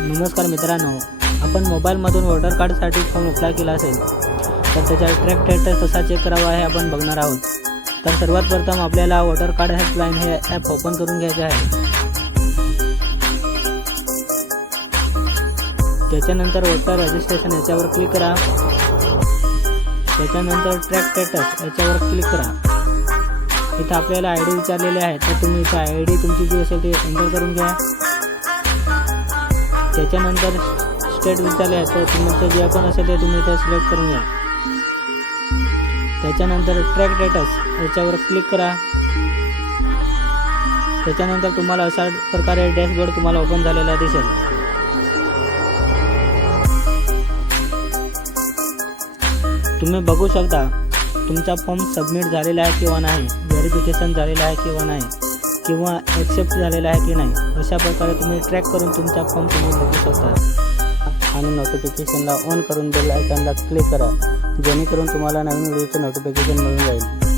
नमस्कार मित्रांनो, आपण मोबाईलमधून वोटर कार्डसाठी फॉर्म अप्लाय केला असेल तर त्याचा ट्रॅक स्टेटस कसा चेक करावा हे आपण बघणार आहोत। तर सर्वात प्रथम आपल्याला वोटर कार्ड हेल्पलाईन हे ॲप ओपन करून घ्यायचे आहे। त्याच्यानंतर वोटर रजिस्ट्रेशन याच्यावर क्लिक करा। त्याच्यानंतर ट्रॅक स्टेटस याच्यावर क्लिक करा। इथं आपल्याला आयडी विचारलेले आहे, तर तुम्ही इथं आयडी तुमची जी असेल ते एंटर करून घ्या। त्याच्यानंतर स्टेट विचारले आहे, तर तुमचं जे पण असेल ते तुम्ही इथे सिलेक्ट करून घ्या। त्याच्यानंतर ट्रॅक स्टेटस याच्यावर क्लिक करा। त्याच्यानंतर तुम्हाला अशा प्रकारे डॅशबोर्ड तुम्हाला ओपन झालेला दिसेल। तुम्ही बघू शकता तुमचा फॉर्म सबमिट झालेला आहे किंवा नाही, व्हेरिफिकेशन झालेला आहे किंवा नाही, किंवा ॲक्सेप्ट झालेला आहे की नाही। अशा प्रकारे तुम्ही ट्रॅक करून तुमचा फॉर्म तुम्ही बघू शकता। आणि नोटिफिकेशनला ऑन करून बेल आयकॉनला क्लिक करा, जेणेकरून तुम्हाला नवीन व्हिडिओचे नोटिफिकेशन मिळून जाईल।